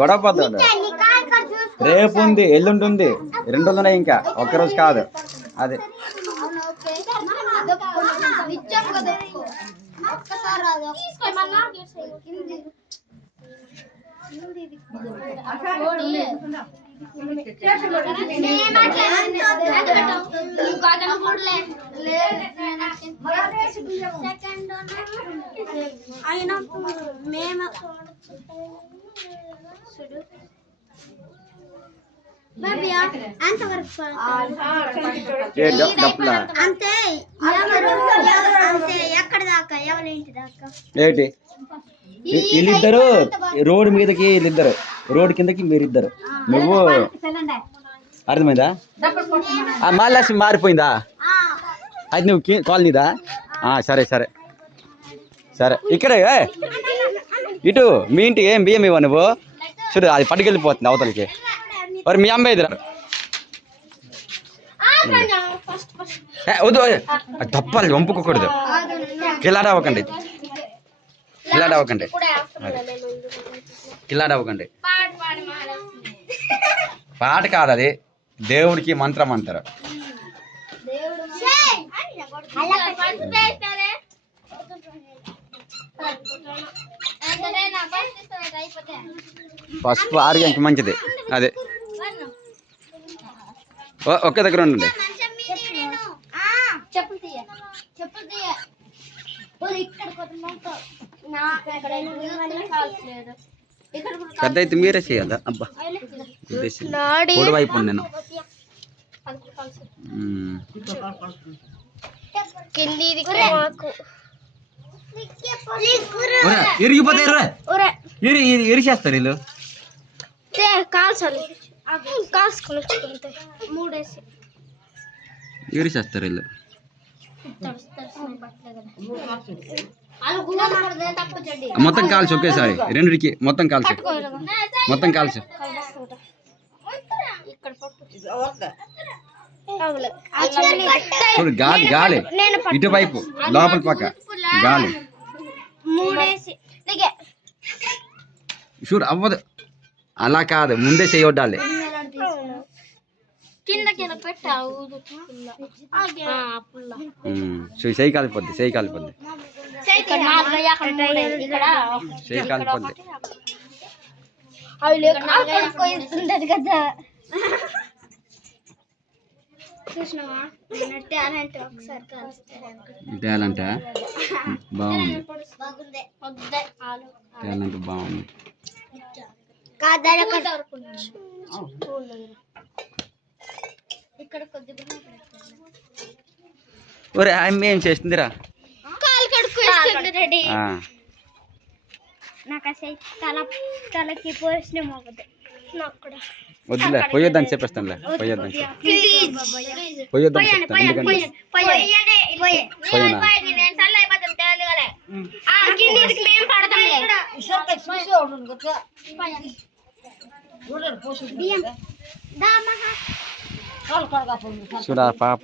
గొడవ పోతాడు. రేపు ఉంది, ఎల్లుండి ఉంది, 2 రోజులు ఉన్నాయి, ఇంకా ఒక్కరోజు కాదు. అదే ఏంటి వీళ్ళిద్దరు రోడ్డు మీదకి, వీళ్ళిద్దరు రోడ్డు కిందకి, మీరిద్దరు. నువ్వు అర్థమైందా? మళ్ళీ మారిపోయిందా? అది నువ్వు కాలనీదా? సరే సరే సరే. ఇక్కడే ఇటు మీ ఇంటి ఏం బియ్యం ఇవ్వ నువ్వు? చూడు, అది పట్టుకెళ్ళిపోతుంది అవతలకి. మరి మీ అమ్మాయి ఎదురు వద్దు, తప్పాలి, వంపుకోకూడదు. కిలాడవ్వకండి, కిలాడవ్వకండి, కిలాడవ్వకండి. పాట కాదు అది, దేవుడికి మంత్రం అంటారు. పసుపు ఆరోగ్యానికి మంచిది. అదే ఒకే దగ్గర ఉండండి. పెద్ద అయితే మీరే చేయాలా? అబ్బా పొడవైపు నేను ఇరిగిపోతాయి. ఇరిచేస్తారు వీళ్ళు. ఇరిచేస్తారు వీళ్ళు. మొత్తం కాల్చి ఒకేసారి, రెండుకి మొత్తం కాల్చి, మొత్తం కాల్చి. చూడు, గాలి గాలి ఇటువైపు లోపల పక్క గాలి. చూడు, అవ్వదు, అలా కాదు, ముందే చేయొద్దాలి. చేయి కాలిపోద్ది, చేయి కాలిపోద్ది, చేయి కాలిపోద్ది. టాలెంటా? బాగుంది, టాలెంట్ బాగుంది. ఒరే ఆమె ఏం చేస్తుందిరా? వద్దులే, పోయొద్దని చెప్పేస్తానులే, పోయొద్దని పోయొద్దని చెప్తాను. చూడా పాప